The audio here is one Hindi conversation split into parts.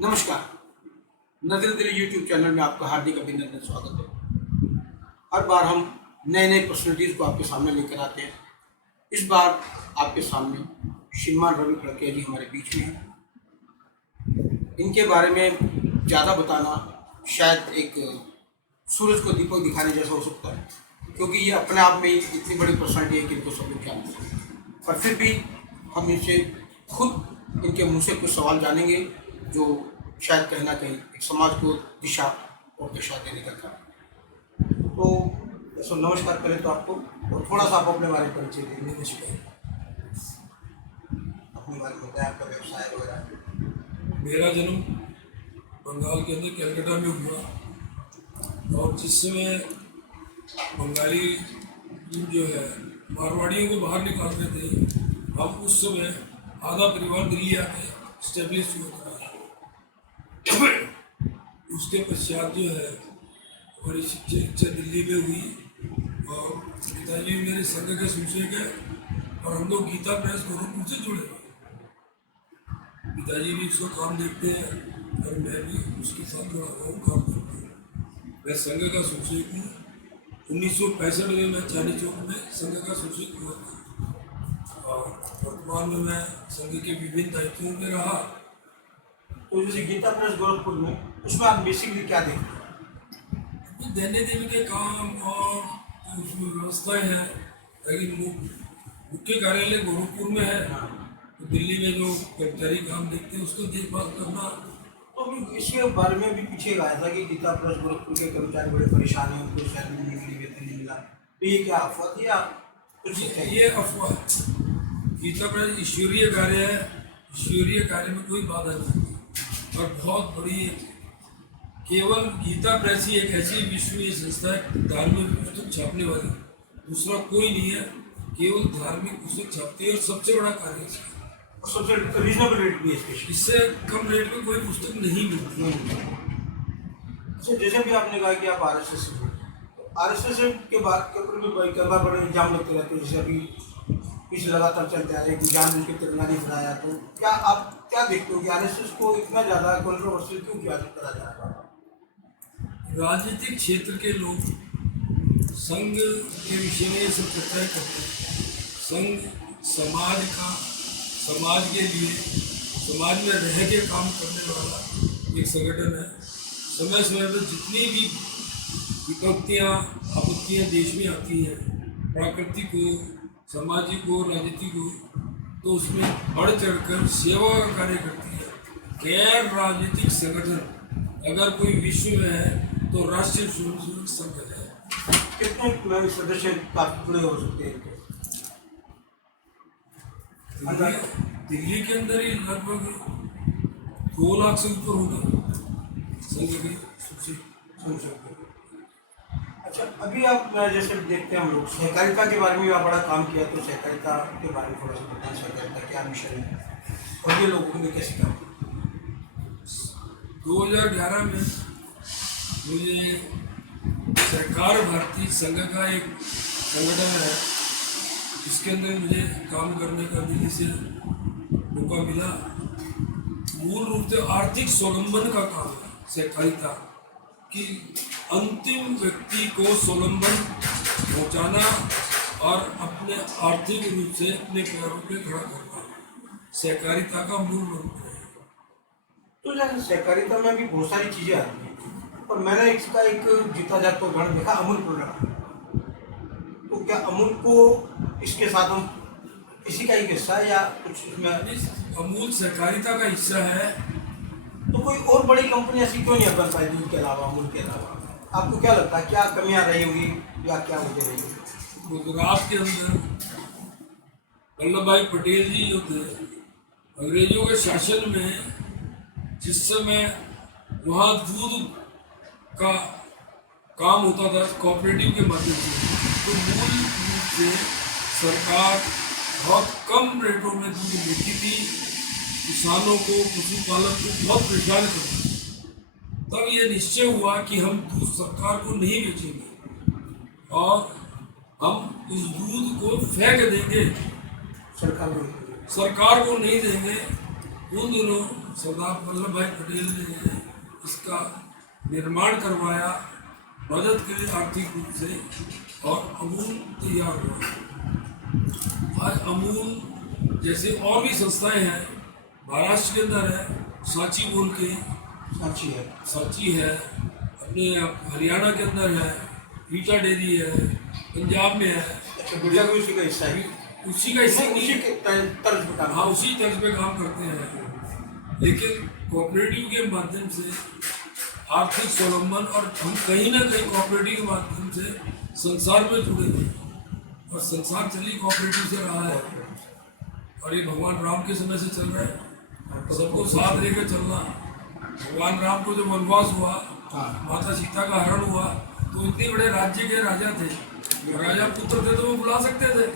नमस्कार। नजर दिल यूट्यूब चैनल में आपका हार्दिक अभिनंदन स्वागत है। हर बार हम नए नए पर्सनैलिटीज को आपके सामने लेकर आते हैं। इस बार आपके सामने श्रीमान रवि खड़के जी हमारे बीच में हैं। इनके बारे में ज़्यादा बताना शायद एक सूरज को दीपक दिखाने जैसा हो सकता है, क्योंकि ये अपने आप में ही इतनी बड़ी पर्सनैलिटी है कि इनको सब लोग जानते हैं। पर फिर भी हम इनसे खुद इनके मुँह से कुछ सवाल जानेंगे जो शायद कहीं ना कहीं एक समाज को दिशा और दिशा देने का काम। तो नमस्कार करें तो आपको, और थोड़ा सा आप अपने बारे में परिचय देंगे। अपने बारे में बताएं, आपका व्यवसाय वगैरह। मेरा जन्म बंगाल के अंदर कलकत्ता में हुआ, और जिस समय बंगाली जो है मारवाड़ियों को बाहर निकालते थे, हम उस समय आधा परिवार दिल्ली आके स्टेब्लिश हुआ था। उसके पश्चात जो है हमारी शिक्षा दिल्ली में हुई, और पिताजी मेरे संघ के सूचक है, और हम लोग गीता प्रेस गोरखपुर से जुड़े हुए। पिताजी भी उसका काम देखते हैं और मैं भी उसके साथ जुड़ा हुआ हूँ, काम करता हूँ। मैं संघ का सूचक हूँ। 1965 में मैं चांदी चौक में संघ का सूचक हुआ था, और वर्तमान में मैं संघ के विभिन्न दायित्वों में रहा। तो जैसे गीता प्रेस गोरखपुर में, उसमें आप बेसिकली क्या देखते हैं? देने देने के काम और उसमें व्यवस्थाएं हैं, लेकिन मुख्य कार्यालय गोरखपुर में है, तो दिल्ली में जो कर्मचारी काम देखते हैं उसको देखभाल करना। तो अभी इसके बारे में भी पीछे आया था कि गीता प्रेस गोरखपुर के कर्मचारी बड़े परेशान हैं, उनको सैलरी नहीं मिली, वेतन नहीं मिला। तो ये क्या अफवाह थी या कुछ? ये अफवाह है। गीता प्रेस ईश्वरीय कार्य है, ईश्वरीय कार्य में कोई बाधा नहीं, और बहुत बड़ी केवल गीता प्रेस ही एक ऐसी विश्वनीय संस्था है धार्मिक पुस्तक छापने वाली, दूसरा कोई नहीं है। केवल धार्मिक पुस्तक छापती है, और सबसे बड़ा कार्य है। और सबसे रीजनेबल रेट भी है, इससे कम रेट में कोई पुस्तक नहीं मिलती। अच्छा, जैसे भी आपने कहा कि आप आरएसएस से जुड़े, तो आरएसएस के बाद के ऊपर भी कई बार बड़े इल्जाम लगते रहते हैं। जैसे अभी पीछे लगातार चलते आ रहे हैं कि जानबूझ के तिरंगा नहीं फहराया। तो क्या आप क्या देखते हो कि आरएसएस को इतना ज़्यादा कंट्रोवर्शियल क्यों किया करा जा रहा है? राजनीतिक क्षेत्र के लोग संघ के विषय में ये सब चर्चा करते हैं। संघ समाज के लिए, समाज में रह के काम करने वाला एक संगठन है। समय समय पर जितनी भी विपत्तियाँ आपत्तियाँ देश में आती हैं, प्राकृतिक हो, सामाजिक हो, राजनीतिक हो, तो उसमें बढ़ चढ़कर सेवा का कार्य करती है। गैर राजनीतिक संगठन अगर कोई विश्व में है तो राष्ट्रीय स्वयंसेवक संघ है। कितने सदस्य काफी जुड़े हो सकते हैं? दिल्ली के अंदर ही लगभग 2 लाख से ऊपर होगा संघ के सूची। अच्छा, अभी आप जैसे देखते हैं हम लोग सहकारिता के बारे में आप बड़ा काम किया, तो सहकारिता के बारे में थोड़ा सा बताएं। सहकारिता क्या मिशन है और ये लोगों के लिए कैसे काम? 2011 में मुझे सहकार भारती संघ का एक संगठन है, जिसके अंदर मुझे काम करने का दिल्ली से मौका मिला। मूल रूप से आर्थिक स्वावलंबन का काम है सहकारिता, कि अंतिम व्यक्ति को स्वावलंबन पहुंचाना और अपने आर्थिक रूप से अपने पैरों पे खड़ा करना सहकारिता का मूल मंत्र है। तो जैसे सहकारिता में भी बहुत सारी चीज़ें आती हैं, और मैंने इसका एक जीता जागता उदाहरण देखा, अमूल प्रोडक्ट। तो क्या अमूल को इसके साथ हम किसी का एक हिस्सा है या कुछ इसमें? अमूल सहकारिता का हिस्सा है। तो कोई और बड़ी कंपनी ऐसी क्यों नहीं बन पाई दूध के अलावा, अमूल के अलावा? आपको क्या लगता है, क्या कमियां रही होगी या क्या वजह रही होगी? गुजरात के अंदर वल्लभ भाई पटेल जी जो थे, अंग्रेजों के शासन में जिस समय वहाँ दूध का काम होता था कोऑपरेटिव के माध्यम से, तो मूल रूप से सरकार बहुत कम रेटों में दूध देती थी, किसानों को, पशुपालन को बहुत परेशान करती थी। तब ये निश्चय हुआ कि हम दूध सरकार को नहीं बेचेंगे और हम इस दूध को फेंक देंगे, सरकार सरकार को नहीं देंगे। उन दिनों सरदार वल्लभ भाई पटेल ने इसका निर्माण करवाया, मदद करी आर्थिक रूप से, और अमूल तैयार हुआ। आज अमूल जैसे और भी संस्थाएं हैं, महाराष्ट्र के अंदर है सांची बोल के, सांची है, अपने हरियाणा के अंदर है रीटा डेयरी है, पंजाब में है, गुजरात में उसी का हिस्सा है, उसी का हिस्सा उसी के तर्ज पे काम। हाँ उसी तर्ज पे काम करते हैं। लेकिन कोऑपरेटिव के माध्यम से आर्थिक स्वावलंबन, और हम कहीं ना कहीं कोऑपरेटिव के माध्यम से संसार में जुड़े थे, और संसार चली कोऑपरेटिव से रहा है, और ये भगवान राम के समय से चल रहा है। सबको साथ लेकर चलना। भगवान राम को जब वनवास हुआ, माता सीता का हरण हुआ, तो इतने बड़े राज्य के राजा थे, राजा पुत्र थे, तो वो बुला सकते थे,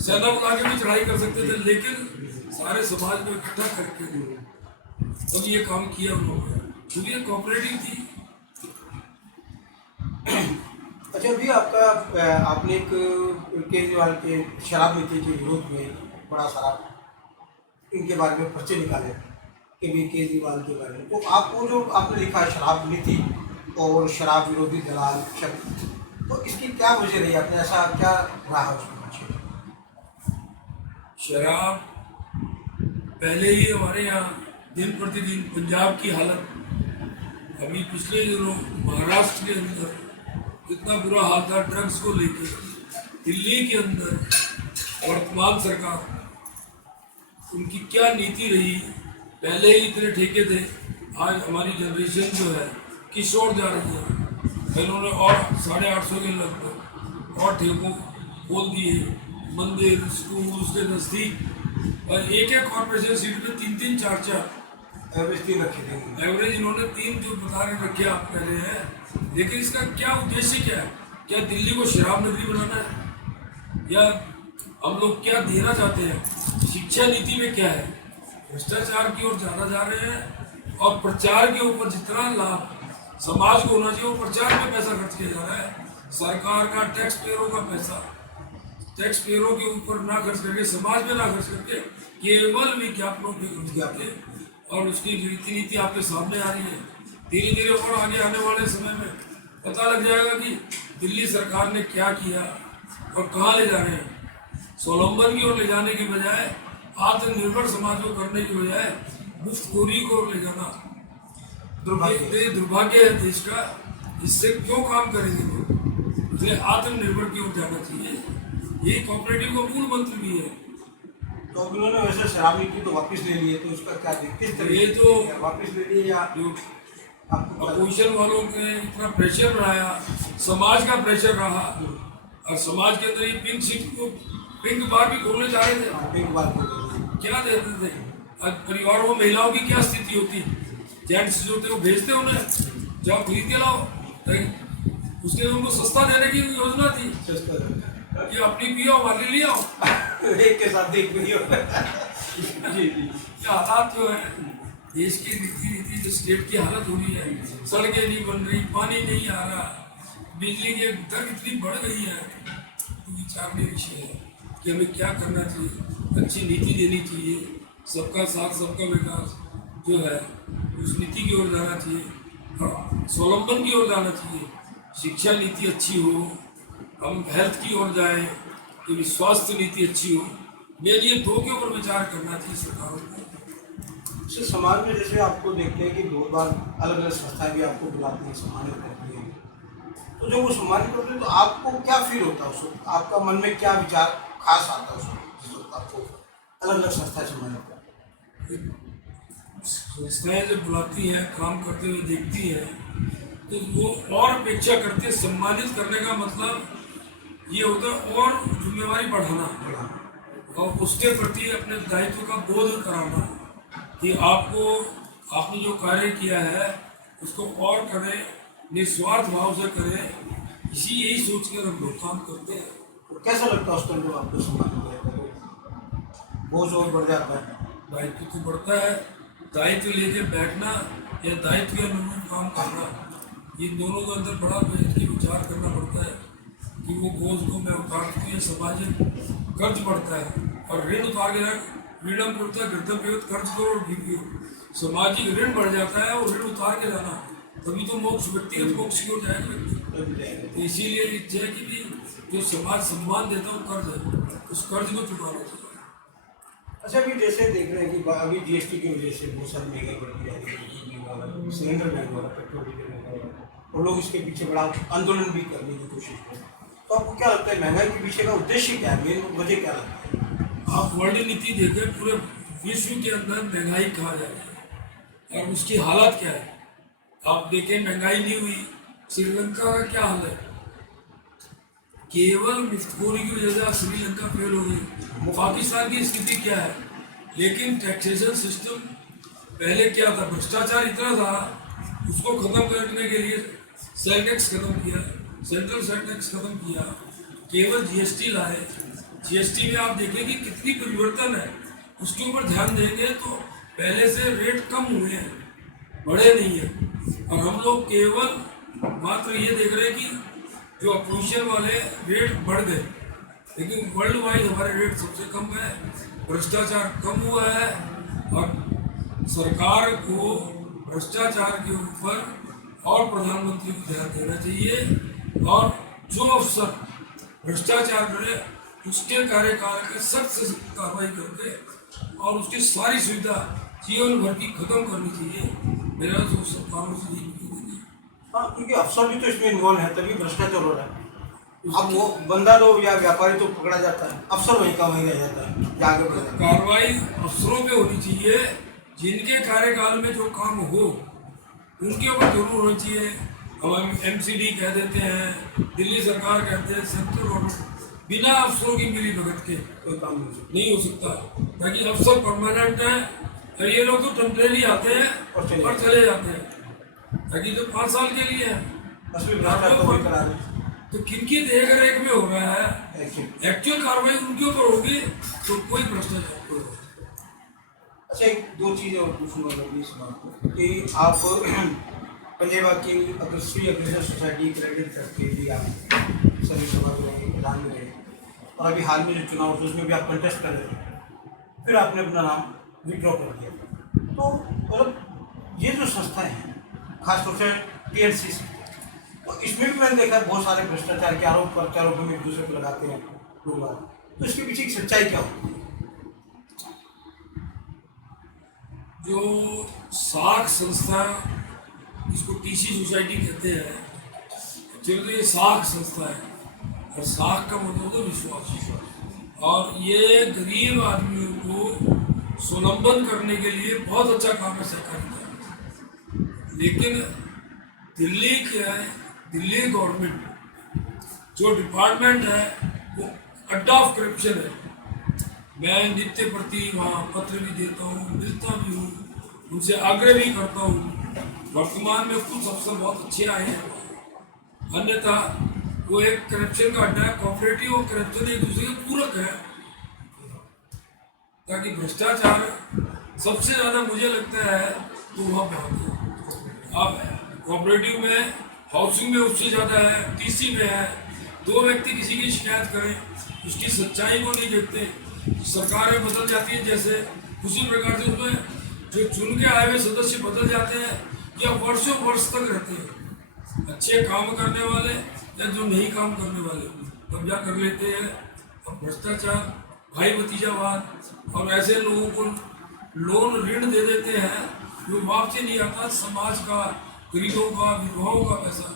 सेना बुला के भी चढ़ाई कर सकते थे, लेकिन सारे समाज को इकट्ठा करके तब ये काम किया उन्होंने, क्योंकि ये कोऑपरेटिव थी। अच्छा, अभी आपने एक केजरीवाल के शराब नीति के विरोध में बड़ा सारा इनके बारे में पर्चे निकाले कि भी केजरीवाल के बारे में, तो आपको जो आपने लिखा है शराब नीति और शराब विरोधी दलाल शब्द, तो इसकी क्या वजह रही? आपने ऐसा क्या रहा उसमें? शराब पहले ही हमारे यहाँ दिन प्रतिदिन पंजाब की हालत, अभी पिछले दिनों महाराष्ट्र के अंदर कितना बुरा हाल था ड्रग्स को लेकर। दिल्ली के अंदर वर्तमान सरकार, उनकी क्या नीति रही, पहले ही इतने ठेके थे, आज हमारी जनरेशन जो है किशोर जा रही है, इन्होंने और 850 के लगभग और ठेकों खोल दिए, मंदिर स्कूल उसके नज़दीक, और एक एक कॉर्पोरेशन सीट में 3-3 4-4 एवरेज 3 रखे थे। एवरेज इन्होंने 3 जो बता रहे रखे आप कह रहे हैं, लेकिन इसका क्या उद्देश्य क्या है? क्या दिल्ली को शराब नगरी बनाना है, या हम लोग क्या देना चाहते हैं? शिक्षा नीति में क्या है? भ्रष्टाचार की ओर ज़्यादा जा रहे हैं, और प्रचार के ऊपर जितना लाभ समाज को होना चाहिए वो प्रचार में पैसा खर्च किया जा रहा है। सरकार का टैक्स पेयरों का पैसा टैक्स पेयरों के ऊपर ना खर्च करके, समाज में ना खर्च करके, केवल विज्ञापनों पे खर्च करके, और उसकी रीति नीति आपके सामने आ रही है। धीरे धीरे और आगे आने वाले समय में पता लग जाएगा कि दिल्ली सरकार ने क्या किया और कहाँ ले जा रहे हैं। स्वावलंबन की ओर ले जाने की बजाय, आत्मनिर्भर समाज को करने की बजाय मुफ्तखोरी को ले जाना दुर्भाग्य है देश का। इससे क्यों काम करेंगे लोग? इसलिए आत्मनिर्भर की ओर जाना चाहिए। ये कोऑपरेटिव का मूल मंत्र भी है। तो उन्होंने वैसे शराब नीति तो वापस ले ली है, तो उसका क्या किस तरह ये तो वापस ले लिए, या जो अपोजिशन वालों ने इतना प्रेशर बनाया, समाज का प्रेशर रहा, और समाज के अंदर ये पिंक सीट को पिंक बार भी खोलने जा रहे थे। पिंक बार क्या देते थे? आज परिवारों में महिलाओं की क्या स्थिति होती? जेंट्स जो थे वो भेजते उन्हें, जाओ खरीद के लाओ, उसके लिए उनको सस्ता देने की योजना थी कि अपनी पियो हमारे लिए आओ, एक के साथ देख पियो। जी जी, ये हालात जो है देश की रीति जो स्टेट की हालत हो रही है, सड़कें नहीं बन रही, पानी नहीं आ रहा, बिजली की दर इतनी बढ़ गई है, तो विचारने विषय है कि हमें क्या करना चाहिए। अच्छी नीति देनी चाहिए, सबका साथ सबका विकास जो है उस नीति की ओर जाना चाहिए, और स्वावलंबन की ओर जाना चाहिए। शिक्षा नीति अच्छी हो, हम हेल्थ की ओर जाएं, कि स्वास्थ्य नीति अच्छी हो। मेरे लिए 2 के ऊपर विचार करना चाहिए सरकारों को। इससे समाज में जैसे आपको देखते हैं कि बहुत बार अलग अलग संस्थाएं भी आपको बुलाती हैं, सम्मानित करती हैं, तो जब वो सम्मानित करते हैं तो आपको क्या फील होता है उस वक्त? आपका मन में क्या विचार खास आता है उस वक्त जिस वक्त आपको अलग अलग संस्थाएं सम्मानित करती हैं? संस्थाएं जब बुलाती हैं, काम करते हुए देखती हैं, तो वो और अपेक्षा करते हैं। सम्मानित करने का मतलब ये होता है और जिम्मेवारी बढ़ाना, और उसके प्रति अपने दायित्व का बोध कराना कि आपने जो कार्य किया है उसको और करें, निस्वार्थ भाव से करें। यही सोच कर हम लोग काम करते हैं। तो कैसा लगता है उस टाइम जब आपको सम्मानित करते हैं? बोझ और बढ़ जाता है? दायित्व तो बढ़ता है। दायित्व लेके बैठना या दायित्व के अनुरूप काम करना, ये दोनों के अंदर बड़ा बैठ के विचार करना पड़ता है कि वो बोझ को मैं उतार दूँ, ये सामाजिक कर्ज बढ़ता है, और ऋण उतार के फ्रीडम प्रथा कर्तव्य कर्ज करो और गिरियो। सामाजिक ऋण बढ़ जाता है और ऋण उतार के जाना, तभी तो मोक्ष, व्यक्तिगत मोक्ष की ओर जाएगा व्यक्ति। तो इसीलिए इच्छा है कि भी जो समाज सम्मान देता है वो कर्ज है, उस कर्ज को चुकाना चाहिए। अच्छा, अभी जैसे देख रहे हैं कि अभी जीएसटी की वजह से बहुत सारी महंगाई बढ़ती जा रही है, सिलेंडर महंगा हो रहा है, पेट्रोल डीजल महंगा हो रहा है, और लोग इसके पीछे बड़ा आंदोलन भी करने की कोशिश कर रहे हैं। तो आपको क्या लगता है, महंगाई के पीछे का उद्देश्य क्या है, मेन वजह क्या लगता है? आप वर्ल्ड नीति देखें, पूरे विश्व के अंदर महंगाई कहाँ जा रही है और उसकी हालत क्या है। आप देखें, महंगाई नहीं हुई, श्रीलंका का क्या हाल है, केवल मुफ्तखोरी की वजह से श्रीलंका फेल हो गई। पाकिस्तान की स्थिति क्या है, लेकिन टैक्सेशन सिस्टम पहले क्या था, भ्रष्टाचार इतना था, उसको खत्म करने के लिए सेल टैक्स खत्म किया, सेंट्रल सेल टैक्स खत्म किया, केवल जीएसटी लाए। जीएसटी में आप देखें कि कितनी परिवर्तन है, उसके ऊपर ध्यान देंगे तो पहले से रेट कम हुए हैं, बढ़े नहीं है। और हम लोग केवल मात्र ये देख रहे हैं कि जो अपोजिशन वाले रेट बढ़ गए, लेकिन वर्ल्ड वाइड हमारे रेट सबसे कम है, भ्रष्टाचार कम हुआ है। और सरकार को भ्रष्टाचार के ऊपर और प्रधानमंत्री को ध्यान देना चाहिए, और जो अफसर भ्रष्टाचार करे उसके कार्यकाल के सख्त से सख्त कार्रवाई करके और उसकी सारी सुविधा जीवन भर की खत्म करनी चाहिए। मेरा तो सरकारों से यही निवेदन है। हाँ, क्योंकि अफसर भी तो इसमें इन्वॉल्व है, तभी भ्रष्टाचार हो रहा है। अब वो बंदा तो या व्यापारी तो पकड़ा जाता है, अफसर वहीं का वहीं रह जाता है, आगे बढ़ जाता है। कार्रवाई अफसरों पे होनी चाहिए, जिनके कार्यकाल में जो काम हो उनके ऊपर जरूर होनी चाहिए। हम एमसीडी कह देते हैं, दिल्ली सरकार कहते हैं, सेंट्रल गवर्नमेंट, बिना अफसरों की मिली भगत के कोई काम नहीं हो सकता। ताकि अफसर परमानेंट है, और ये लोग तो टेम्परेरी आते हैं और चले जाते हैं, ताकि जो 5 साल के लिए है। तो किनकी देख रेख में हो रहा है, एक्चुअल कार्रवाई उनके ऊपर होगी तो कोई भ्रष्टाचार नहीं होगा। अच्छा, एक दो चीज़ें और पूछूंगा इस बात को कि आप पंजाब की श्री अग्रसर सोसाइटी क्रेडिट करके भी आप सभी सभा में प्रधान में रहे, और अभी हाल में जो चुनाव हुआ उसमें भी आप कंटेस्ट कर रहे थे, फिर आपने अपना नाम विड्रॉ कर दिया। तो मतलब ये जो संस्थाएं हैं, खासतौर से टीएलसी, तो इसमें भी मैंने देखा है बहुत सारे भ्रष्टाचार के आरोप प्रत्यारोप में एक दूसरे को लगाते हैं लोग। तो इसके पीछे की सच्चाई क्या होती है? जो साख संस्था, इसको टीसी सोसाइटी कहते हैं, एक्चुअली तो ये साख संस्था है, और साख का मतलब है विश्वास। और ये गरीब आदमियों को स्वावलंबन करने के लिए बहुत अच्छा काम है सहकारिता। लेकिन दिल्ली क्या है, दिल्ली गवर्नमेंट जो डिपार्टमेंट है वो अड्डा ऑफ करप्शन है। मैं नित्य प्रति वहाँ पत्र भी देता हूँ, मिलता भी हूँ, उनसे आग्रह भी करता हूँ। वर्तमान में कुछ अफसर बहुत अच्छे आए हैं, अन्यथा वो एक करप्शन का अड्डा है। कोऑपरेटिव और करप्शन एक दूसरे के पूरक है, ताकि भ्रष्टाचार सबसे ज़्यादा मुझे लगता है तो वहाँ पे होता है। अब कोऑपरेटिव में, हाउसिंग में उससे ज़्यादा है, टीसी में है। 2 व्यक्ति किसी की शिकायत करें, उसकी सच्चाई को नहीं देखते, सरकारें बदल जाती है जैसे, उसी प्रकार से उसमें जो चुन के आए हुए सदस्य बदल जाते हैं या वर्षों वर्ष तक रहते हैं। अच्छे काम करने वाले या जो नहीं काम करने वाले कब्जा कर लेते हैं। और भ्रष्टाचार, भाई भतीजावाद, और ऐसे लोगों को लोन ऋण दे देते हैं जो वापसी नहीं आता। समाज का, गरीबों का, विधवाओं का पैसा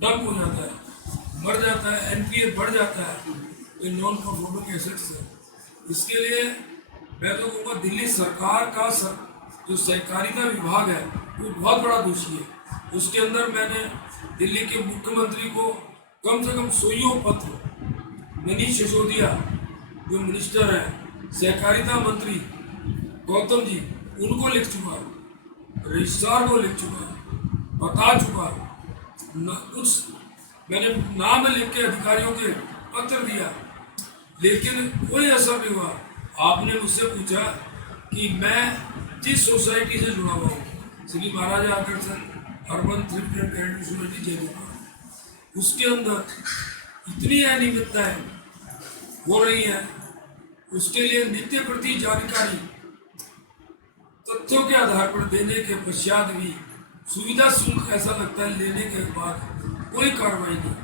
डंप हो जाता है, मर जाता है, एनपीए बढ़ जाता है। ये नॉन परफॉर्मिंग एसेट्स है। इसके लिए मैं तो कहूँगा दिल्ली सरकार का जो सहकारिता विभाग है वो बहुत बड़ा दोषी है। उसके अंदर मैंने दिल्ली के मुख्यमंत्री को कम से कम 100 पत्र, मनीष सिसोदिया जो मिनिस्टर हैं, सहकारिता मंत्री गौतम जी, उनको लिख चुका, रजिस्ट्रार को लिख चुका, बता चुका न, कुछ मैंने नाम लिख के अधिकारियों के पत्र दिया, लेकिन कोई असर नहीं हुआ। आपने मुझसे पूछा कि मैं जिस सोसाइटी से जुड़ा हुआ हूँ, श्री महाराजा अग्रसर urban thrift and credit society Jaipur, उसके अंदर इतनी अनियमितताएं हो रही हैं उसके लिए नित्य प्रति जानकारी तथ्यों के आधार पर देने के पश्चात भी सुविधा शुल्क ऐसा लगता है लेने के बाद कोई कार्रवाई नहीं।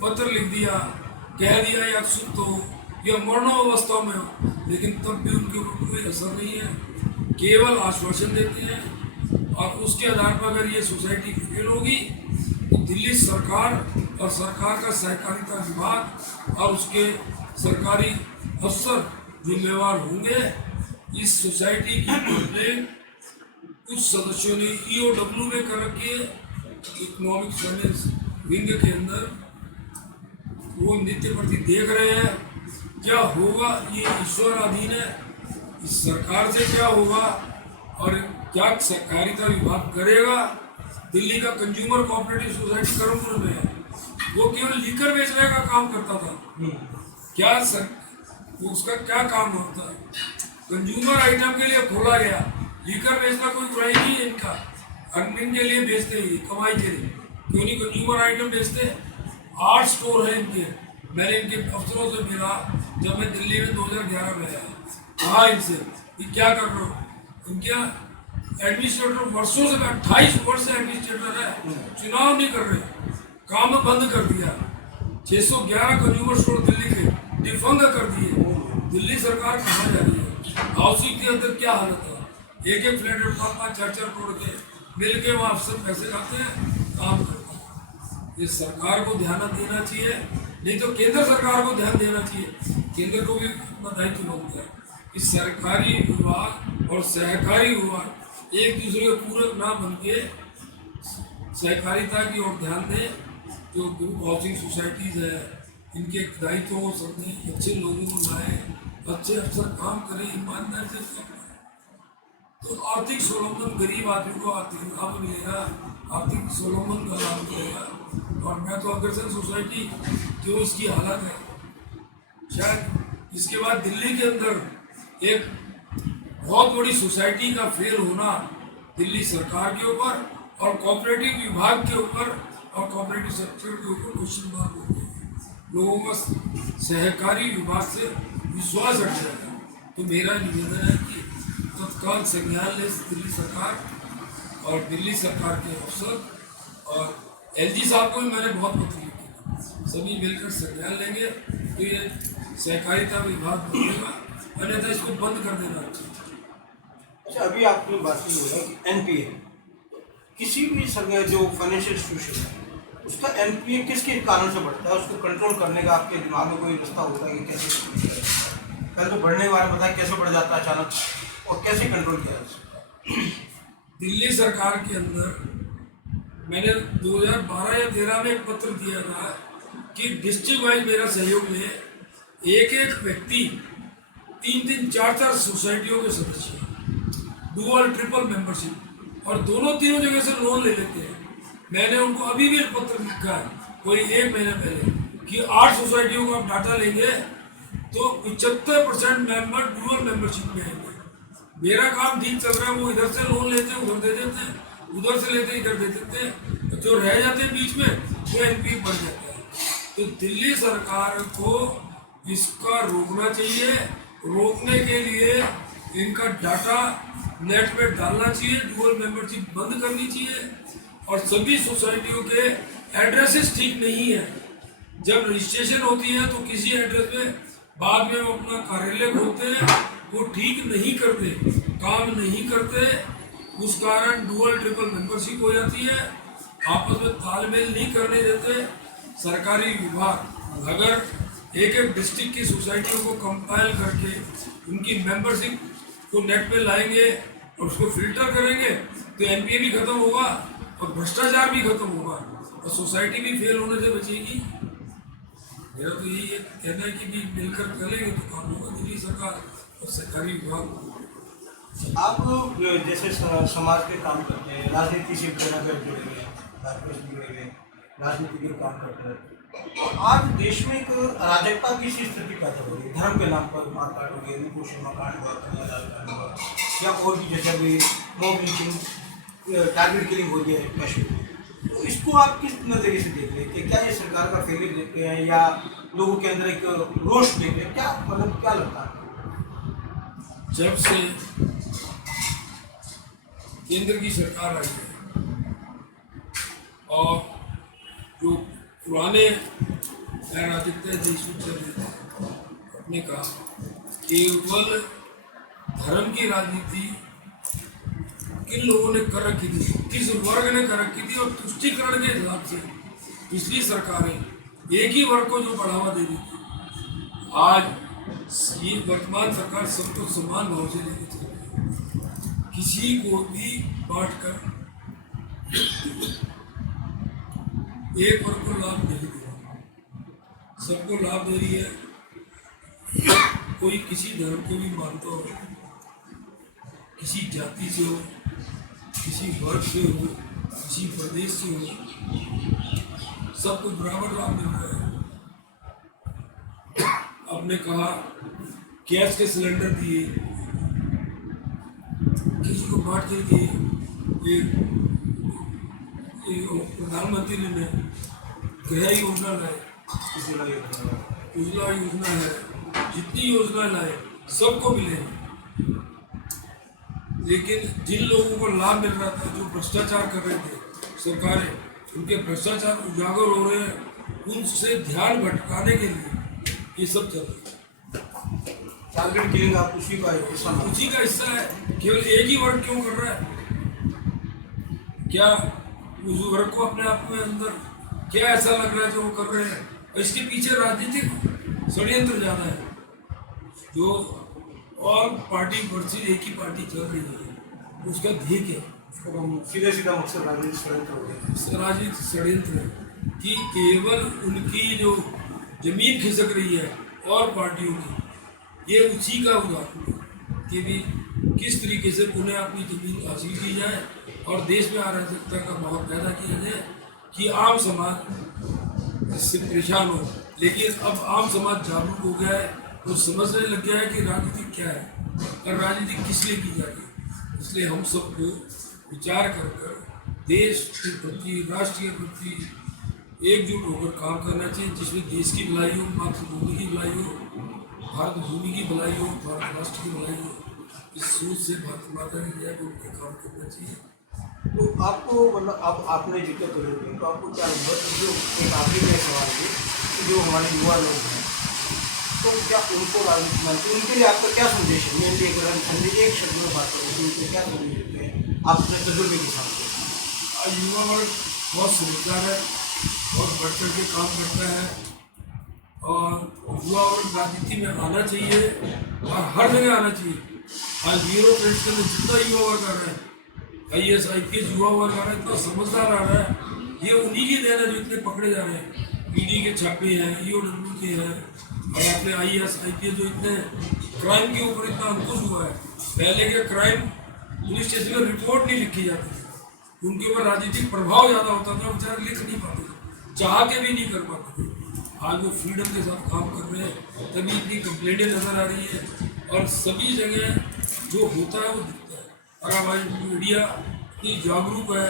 पत्र लिख दिया, कह दिया या सुप्त हो या मरणोवस्था में हो, लेकिन तब भी उनके ऊपर कोई असर नहीं है, केवल आश्वासन देते हैं। और उसके आधार पर अगर ये सोसाइटी फेल होगी तो दिल्ली सरकार और सरकार का सहकारिता विभाग और उसके सरकारी अफसर जिम्मेवार होंगे। इस सोसाइटी की कंप्लेन कुछ सदस्यों ने ईओडब्ल्यू में कर रखी है, इकोनॉमिक सर्विस विंग के अंदर। वो नित्य प्रति देख रहे हैं क्या होगा, ये ईश्वर अधीन है। इस सरकार से क्या होगा और क्या सहकारिता विभाग करेगा। दिल्ली का कंज्यूमर कोऑपरेटिव सोसाइटी करमपुर में है, वो केवल लीकर बेचने का काम करता था। क्या उसका क्या काम होता है? कंज्यूमर आइटम के लिए खोला गया, लीकर बेचना कोई बुराई नहीं है इनका, अर्निंग के लिए बेचते हैं, कमाई के लिए, क्यों नहीं कंज्यूमर आइटम बेचते। 8 स्टोर है इनके। मैंने इनके अफसरों से मिला जब मैं दिल्ली में 2011 में आया, कहा इनसे कि क्या कर रहे हो। इनके एडमिनिस्ट्रेटर वर्षों से 28 वर्ष से एडमिनिस्ट्रेटर है, चुनाव नहीं कर रहे, काम बंद कर दिया। 611 कंज्यूमर स्टोर दिल्ली के डिफंग कर दिए। दिल्ली सरकार कहाँ जा रही है? हाउसिंग के अंदर क्या हालत है? एक फ्लैट 5-5, 4-4 करोड़ के मिल के वहाँ अफसर पैसे खाते हैं, काम करते हैं। ये सरकार को ध्यान देना चाहिए, नहीं तो केंद्र सरकार को ध्यान देना चाहिए। केंद्र को भी अपना दायित्व बनता है। इस सरकारी विभाग और सहकारी विभाग एक दूसरे के पूरक ना बन के सहकारिता की ओर ध्यान दें। जो ग्रुप हाउसिंग सोसाइटीज़ है, इनके दायित्व हो सकते हैं, अच्छे लोगों को लाए, अच्छे अफसर काम करें, ईमानदारी से काम करें, तो आर्थिक स्वावलंबन गरीब आदमी को आर्थिक लाभ मिलेगा, आर्थिक स्वावलंबन का लाभ मिलेगा। और मैं तो अग्रसर सोसाइटी जो इसकी हालत है, शायद इसके बाद दिल्ली के अंदर एक बहुत बड़ी सोसाइटी का फेल होना दिल्ली सरकार के ऊपर और कोऑपरेटिव विभाग के ऊपर और कोऑपरेटिव सेक्टर के ऊपर क्वेश्चन मार्क हो गया। लोगों का सहकारी विभाग से विश्वास हट जाएगा। तो मेरा निवेदन है कि तत्काल संज्ञान ले दिल्ली सरकार और दिल्ली सरकार के अफसर और एलजी साहब को भी मैंने बहुत पत्र लिखे, सभी मिलकर संज्ञान लेंगे तो ये सहकारिता विभाग बनेगा, अन्यथा इसको बंद कर देना चाहिए। अच्छा, अभी आपने बात की बोला कि एनपीए किसी भी सरकार जो फाइनेंशियल इंस्टीट्यूशन है उसका एनपीए किस किस कारण से बढ़ता है, उसको कंट्रोल करने का आपके दिमाग में कोई रास्ता होता है कि कैसे? पहले तो बढ़ने के बारे में बताया कैसे बढ़ जाता है अचानक और कैसे कंट्रोल किया जाए? दिल्ली सरकार के अंदर मैंने 2012 या 13 में एक पत्र दिया था कि डिस्ट्रिक्ट वाइज मेरा सहयोग ले, एक व्यक्ति 3-3, 4-4 सोसाइटियों के सदस्य, डुअल ट्रिपल मेंबरशिप, और तीनों जगह से लोन ले लेते हैं। मैंने उनको अभी भी एक पत्र लिखा है कोई 1 महीने पहले कि 8 सोसाइटियों को आप डाटा लेंगे तो 75% मेंबर डुअल मेंबरशिप में आएंगे। मेरा काम ठीक चल रहा है, वो इधर से लोन लेते हैं, उधर दे देते हैं, उधर से लेते इधर दे देते हैं, तो जो रह जाते हैं बीच में वो एनपीए बढ़ जाता है। तो दिल्ली सरकार को इसका रोकना चाहिए। रोकने के लिए इनका डाटा नेट पे डालना चाहिए, डुअल मेंबरशिप बंद करनी चाहिए, और सभी सोसाइटियों के एड्रेसेस ठीक नहीं है। जब रजिस्ट्रेशन होती है तो किसी एड्रेस पे, बाद में वो अपना कार्यालय खोलते हैं, वो ठीक नहीं करते, काम नहीं करते, उस कारण डुअल ट्रिपल मेंबरशिप हो जाती है, आपस में तालमेल नहीं करने देते। सरकारी विभाग अगर एक डिस्ट्रिक्ट की सोसाइटियों को कंपाइल करके उनकी मेंबरशिप को नेट पे लाएंगे और उसको फिल्टर करेंगे तो एनपीए भी खत्म होगा और भ्रष्टाचार भी खत्म होगा और सोसाइटी भी फेल होने से बचेगी। मेरा तो यही कहना है कि भी मिलकर करेंगे तो काम होगा दिल्ली सरकार और सरकारी विभाग। आप जैसे समाज के काम करते हैं, राजनीति से जुड़े हुए, राजनीति के काम करते हैं, और आज देश में एक अराजकता की सी स्थिति पैदा हो रही है। धर्म के नाम पर मारकाट हो गई, नुपुर शर्मा कांड हुआ, कन्हैयालाल कांड हुआ, या और भी जैसे अभी मॉब लिंचिंग, टारगेट किलिंग हो गई है कश्मीर में। तो इसको आप किस नज़रिए से देख रहे हैं कि क्या ये सरकार का फेलियर देखते हैं या लोगों के अंदर एक रोष देखते हैं, क्या मतलब क्या लगता है? जब से केंद्र की सरकार आई है और जो पुराने राजनीतिक देशों चल रहे थे, अपने कहा केवल धर्म की राजनीति किन लोगों ने कर रखी थी, किस वर्ग ने कर रखी थी, और तुष्टीकरण के हिसाब से पिछली सरकारें एक ही वर्ग को जो बढ़ावा दे रही थी, आज ये वर्तमान सरकार सबको समान भाव से लेके चल रही है। किसी को भी बांट कर एक वर्ग को लाभ नहीं दे रही, सबको लाभ दे रही है। कोई किसी धर्म को भी मानता हो, किसी जाति से हो, किसी वर्ग से हो, किसी प्रदेश से हो, सबको बराबर लाभ मिल रहा है। आपने कहा गैस के सिलेंडर दिए, किसी को बांट के दिए। ये प्रधानमंत्री ने गृह योजना लाए, उज्ज्वला योजना है, जितनी योजना लाए सबको मिले, लेकिन जिन लोगों को लाभ मिल रहा था, जो भ्रष्टाचार कर रहे थे सरकारें, उनके भ्रष्टाचार उजागर हो रहे हैं, उनसे ध्यान भटकाने के लिए ये सब चल रहा है। टारगेट किलिंग आप उसी का हिस्सा है। केवल एक ही वर्ग क्यों कर रहा है? क्या उस वर्ग को अपने आप में अंदर क्या ऐसा लग रहा है जो वो कर रहे हैं? और इसके पीछे राजनीतिक षड्यंत्र ज़्यादा है। जो और पार्टी वर्सेस एक ही पार्टी चल रही है, उसका ध्येय क्या है? सीधा मकसद राजनीतिक षड्यंत्र हो गया। राजनीतिक षड्यंत्र है कि केवल उनकी जो जमीन खिसक रही है और पार्टियों की, ये उसी का उदाहरण है कि भी किस तरीके से उन्हें अपनी जमीन हासिल की जाए और देश में अराजकता का माहौल पैदा किया जाए कि आम समाज इससे परेशान हो। लेकिन अब आम समाज जागरूक हो गया है, वो समझने लग गया है कि राजनीति क्या है और राजनीति किस लिए की जा रही है। इसलिए हम सबको विचार कर देश के प्रति, राष्ट्र के प्रति एकजुट होकर काम करना चाहिए, जिसमें देश की भलाई हो, मातृभूमि की भलाई हो, भारत भूमि की भलाई हो, भारत राष्ट्र की भलाई हो। इस सोच से भारत माता की जय बोल के काम करना चाहिए। तो आपको मतलब आपने जिक्र करे थे, तो आपको क्या जो एक आखिरी में सवाल है कि जो हमारे युवा लोग हैं, तो क्या उनको राजनीति, उनके लिए आपका क्या संदेश है? मेरे लिए एक शब्द में बात करें, उनके क्या संदेश देते हैं आप अपने तजुर्बे के साथ? युवा वर्ग बहुत समझदार है और बढ़ चढ़ के काम करता है, और युवा वर्ग राजनीति में आना चाहिए और हर जगह आना चाहिए। आज हीरो ट्रेंड्स के अंदर जितना युवा वर्ग आ रहा है, IAS IPS युवा वर्ग आ रहा है, इतना समझदार आ रहा है, ये उन्हीं की देन है जो इतने पकड़े जा रहे हैं। ED के छापे हैं, EOW के हैं, और अपने IAS IPS जो इतने क्राइम के ऊपर इतना अंकुश हुआ है। पहले के क्राइम पुलिस स्टेशन में रिपोर्ट नहीं लिखी जाती थी, उनके ऊपर राजनीतिक प्रभाव ज़्यादा होता था, बेचारे लिख नहीं पाते थे, चाह के भी नहीं कर पाते थे। आज वो फ्रीडम के साथ काम कर रहे हैं, तभी इतनी कंप्लेंटें नज़र आ रही है और सभी जगह जो होता है वो दिखता है। और हमारी मीडिया इतनी जागरूक है,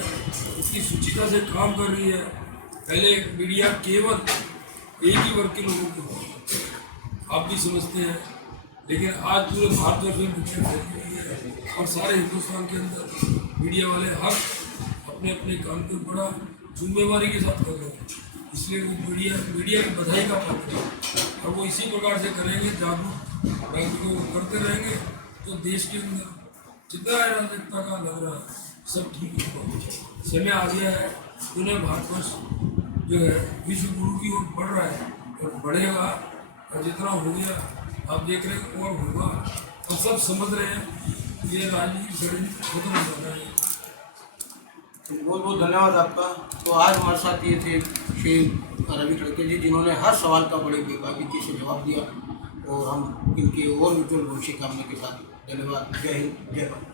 इतनी शुचिता से काम कर रही है। पहले मीडिया केवल एक ही वर्ग के लोगों को, आप भी समझते हैं, लेकिन आज पूरे भारतवर्ष में मीडिया फैली हुई है और सारे हिंदुस्तान के अंदर मीडिया वाले हर अपने अपने काम को बड़ा जिम्मेवारी के साथ कर रहे हैं। इसलिए वो मीडिया की बधाई का पात्र है, और वो इसी प्रकार से करेंगे, जागरूक को करते रहेंगे, तो देश के अंदर जितना अराजकता का लग रहा है सब ठीक होगा। समय आ गया है, उन्हें भारतवर्ष जो है विश्व गुरु की ओर बढ़ रहा है और बढ़ेगा, और जितना हो गया आप देख रहे हैं और होगा, और सब समझ रहे हैं ये राजनीतिक षड्यंत्र खत्म हो रहा है। बहुत बहुत धन्यवाद आपका। तो आज हमारे साथ ये थे श्री रवि खड़के जी, जिन्होंने हर सवाल का बड़े बेबाकी से जवाब दिया, और हम इनके और उज्जवल भविष्य कामना के साथ धन्यवाद। जय हिंद, जय भारत।